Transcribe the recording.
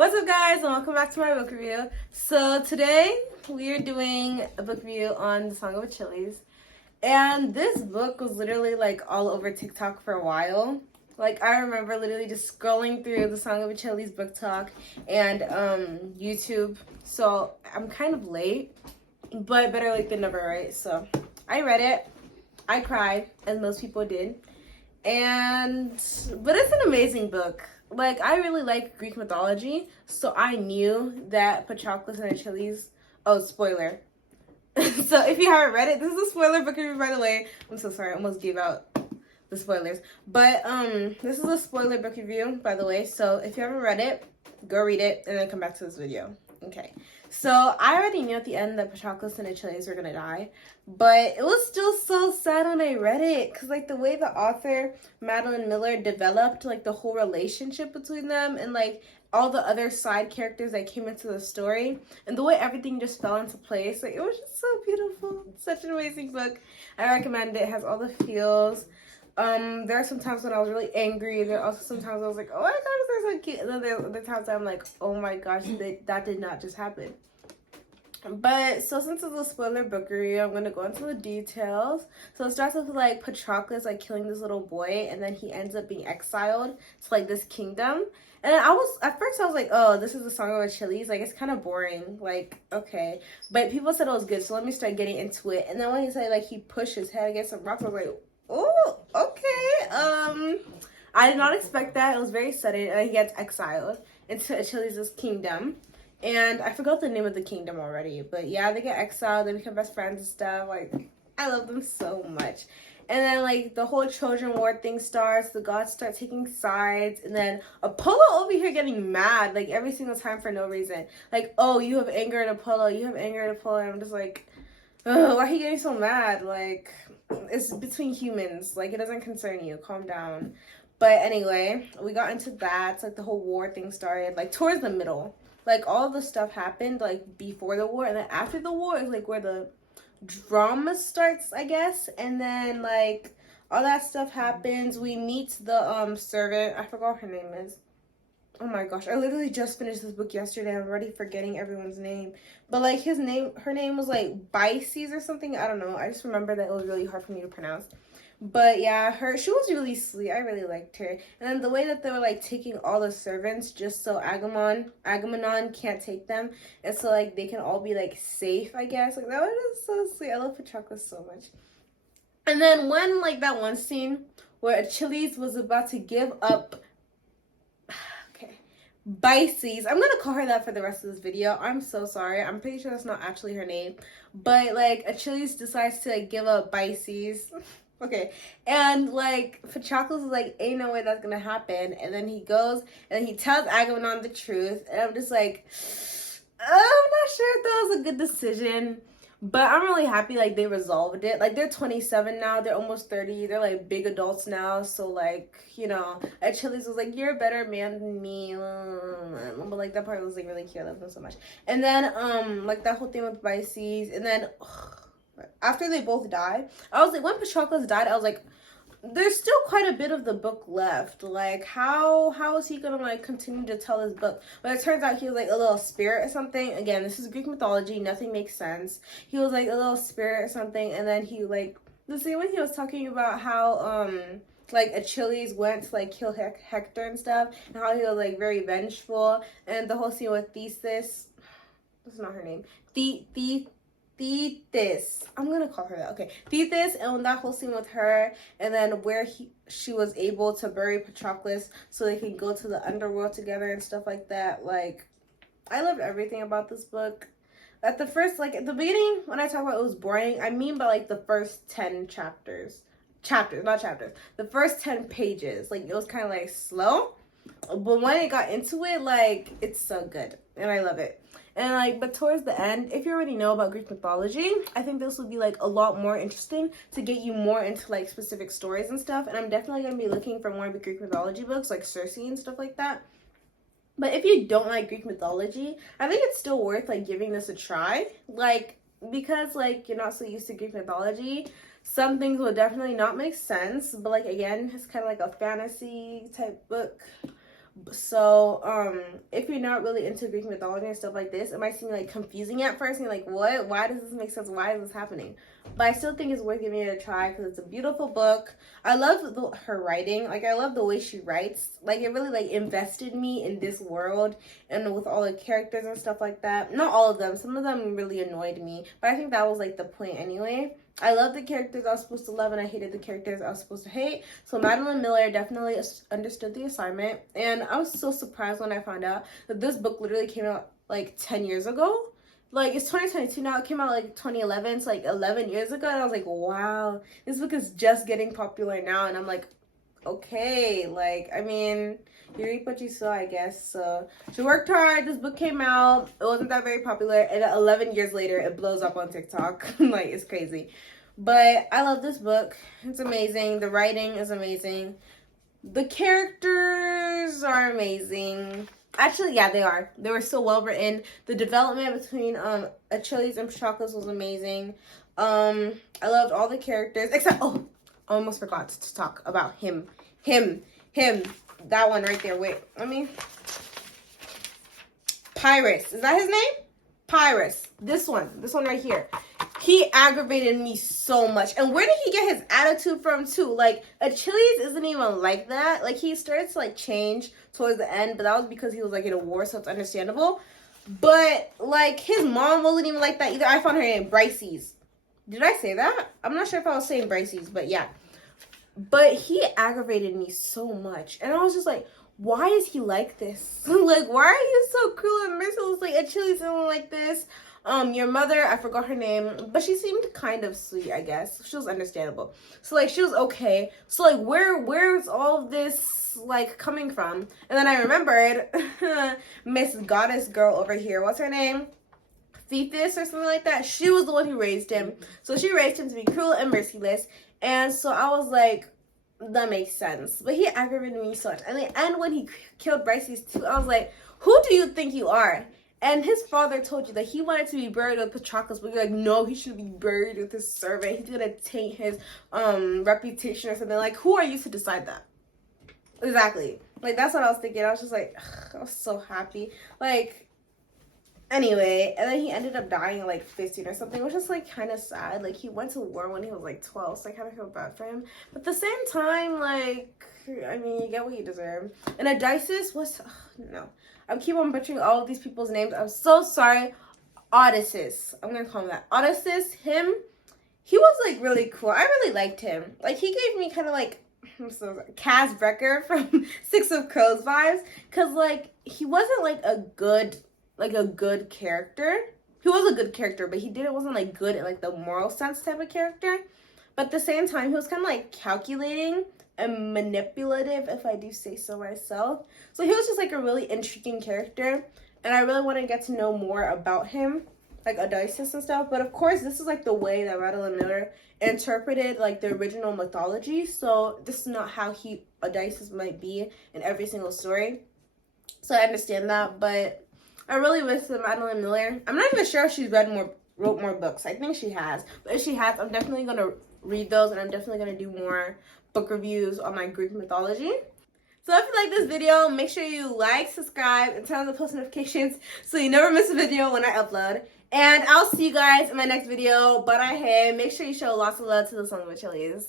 What's up, guys, and welcome back to my book review. So today we are doing a book review on the Song of Achilles, and this book was literally like all over TikTok for a while. Like, I remember literally just scrolling through the Song of Achilles book talk and YouTube. So I'm kind of late, but better late than never, right? So I read it. I cried, as most people did. But it's an amazing book. Like, I really like Greek mythology, so I knew that Patroclus and Achilles. Oh, spoiler. So if you haven't read it, this is a spoiler book review, by the way. I'm so sorry, I almost gave out the spoilers. But this is a spoiler book review, by the way. So if you haven't read it, go read it and then come back to this video. Okay. So I already knew at the end that Patroclus and Achilles were gonna die, but it was still so sad when I read it, because like the way the author Madeline Miller developed like the whole relationship between them and like all the other side characters that came into the story and the way everything just fell into place, like it was just so beautiful. Such an amazing book. I recommend it. It has all the feels. There are some times when I was really angry. There are also some times I was like, oh my gosh, they're so cute. And then there are other times I'm like, oh my gosh, that did not just happen. But so since it's a spoiler book review, I'm gonna go into the details. So it starts with like Patroclus like killing this little boy, and then he ends up being exiled to like this kingdom. And then at first I was like, oh, this is the Song of Achilles. Like, it's kind of boring. Like, okay. But people said it was good, so let me start getting into it. And then when he said like he pushed his head against some rocks, I was like, oh, okay. I did not expect that. It was very sudden, and he gets exiled into Achilles' kingdom. And I forgot the name of the kingdom already. But yeah, they get exiled, they become best friends and stuff. Like, I love them so much. And then, like, the whole Trojan War thing starts. The gods start taking sides. And then Apollo over here getting mad, like, every single time for no reason. Like, oh, you have anger at Apollo. You have anger at Apollo. And I'm just like, oh, why are you getting so mad? Like, it's between humans. Like, it doesn't concern you. Calm down. But anyway, we got into that. It's like the whole war thing started, like, towards the middle. Like, all the stuff happened, like, before the war. And then after the war is, like, where the drama starts, I guess. And then, like, all that stuff happens. We meet the servant. I forgot what her name is. Oh my gosh, I literally just finished this book yesterday. I'm already forgetting everyone's name. But like her name was like Bices or something. I don't know. I just remember that it was really hard for me to pronounce. But yeah, she was really sweet. I really liked her. And then the way that they were like taking all the servants just so Agamemnon can't take them. And so like they can all be like safe, I guess. Like that was so sweet. I love Patroclus so much. And then when like that one scene where Achilles was about to give up Bices. I'm gonna call her that for the rest of this video. I'm so sorry. I'm pretty sure that's not actually her name. But like Achilles decides to like give up Bices. Okay. And like Patroclus is like, ain't no way that's gonna happen. And then he goes and he tells Agamemnon the truth. And I'm just like, I'm not sure if that was a good decision. But I'm really happy, like, they resolved it. Like, they're 27 now. They're almost 30. They're, like, big adults now. So, like, you know, Achilles was like, you're a better man than me. But, like, that part was, like, really cute. I love them so much. And then, like, that whole thing with Bices. And then, after they both die, I was like, when Patroclus died, I was like, there's still quite a bit of the book left. Like, how is he gonna like continue to tell his book? But it turns out he was like a little spirit or something. Again, this is Greek mythology, nothing makes sense. He was like a little spirit or something, and then he like the scene when he was talking about how like Achilles went to like kill Hector and stuff, and how he was like very vengeful, and the whole scene with Theseus, that's not her name, Thetis. I'm gonna call her that. Okay, Thetis, and that whole scene with her, and then where she was able to bury Patroclus so they can go to the underworld together and stuff like that. Like, I loved everything about this book. At the beginning, when I talk about it was boring, I mean by like the first 10 chapters. Not chapters. The first 10 pages. Like, it was kind of like slow. But when it got into it, like, it's so good. And I love it. And like, but towards the end, if you already know about Greek mythology, I think this would be like a lot more interesting to get you more into like specific stories and stuff. And I'm definitely going to be looking for more Greek mythology books like Circe and stuff like that. But if you don't like Greek mythology, I think it's still worth like giving this a try. Like, because like you're not so used to Greek mythology, some things will definitely not make sense. But like, again, it's kind of like a fantasy type book. So, if you're not really into Greek mythology and stuff like this, it might seem like confusing at first. And you're like, what? Why does this make sense? Why is this happening? But I still think it's worth giving it a try because it's a beautiful book. I love her writing. Like, I love the way she writes. Like, it really, like, invested me in this world and with all the characters and stuff like that. Not all of them. Some of them really annoyed me. But I think that was, like, the point anyway. I love the characters I was supposed to love, and I hated the characters I was supposed to hate. So Madeline Miller definitely understood the assignment, and I was so surprised when I found out that this book literally came out like 10 years ago. Like, it's 2022 now. It came out like 2011, so like 11 years ago. And I was like, wow, this book is just getting popular now. And I'm like, okay, like, I mean, you reap what you sow, I guess. So she worked hard. This book came out. It wasn't that very popular. And 11 years later, it blows up on TikTok. Like, it's crazy. But I love this book. It's amazing. The writing is amazing. The characters are amazing. Actually, yeah, they are. They were so well written. The development between Achilles and Patroclus was amazing. I loved all the characters. Except, I almost forgot to talk about him. That one right there. Wait, Pyrrhus. Is that his name? Pyrrhus. This one right here. He aggravated me so much. And where did he get his attitude from too? Like, Achilles isn't even like that. Like, he started to like change towards the end, but that was because he was like in a war, so it's understandable. But like, his mom wasn't even like that either. I found her name Brices. Did I say that? I'm not sure if I was saying Brices, but yeah. But he aggravated me so much. And I was just like, why is he like this? Like, why are you so cruel and merciless? Like, Achilles isn't like this. Your mother, I forgot her name, but she seemed kind of sweet, I guess. She was understandable. So, like, she was okay. So, like, where's all of this, like, coming from? And then I remembered Miss Goddess girl over here. What's her name? Thetis or something like that. She was the one who raised him. So, she raised him to be cruel and merciless. And so, I was like, that makes sense. But he aggravated me so much. And when he killed Brices too, I was like, who do you think you are? And his father told you that he wanted to be buried with Patroclus, but you're like, no, he should be buried with his servant. He's gonna taint his reputation or something. Like, who are you to decide that? Exactly. Like, that's what I was thinking. I was just like, ugh, I was so happy. Like, anyway, and then he ended up dying at like 15 or something, which is like kind of sad. Like, he went to war when he was like 12, so I kind of feel bad for him. But at the same time, like, I mean, you get what you deserve. And Odysseus was, no. I keep on butchering all of these people's names. I'm so sorry. Odysseus. I'm going to call him that. Odysseus, he was like really cool. I really liked him. Like, he gave me kind of like, I'm so sorry, Kaz Brecker from Six of Crows vibes. Because, like, he wasn't like a good character. He was a good character, but wasn't like good in like the moral sense type of character. But at the same time, he was kind of like calculating and manipulative, if I do say so myself. So he was just like a really intriguing character, and I really want to get to know more about him, like Odysseus and stuff. But of course, this is like the way that Madeline Miller interpreted like the original mythology. So this is not how Odysseus might be in every single story. So I understand that, but I really wish that Madeline Miller, I'm not even sure if she's wrote more books. I think she has. But if she has, I'm definitely going to read those, and I'm definitely going to do more book reviews on my Greek mythology. So if you like this video, make sure you like, subscribe, and turn on the post notifications so you never miss a video when I upload. And I'll see you guys in my next video. But make sure you show lots of love to the Sons of Achilles.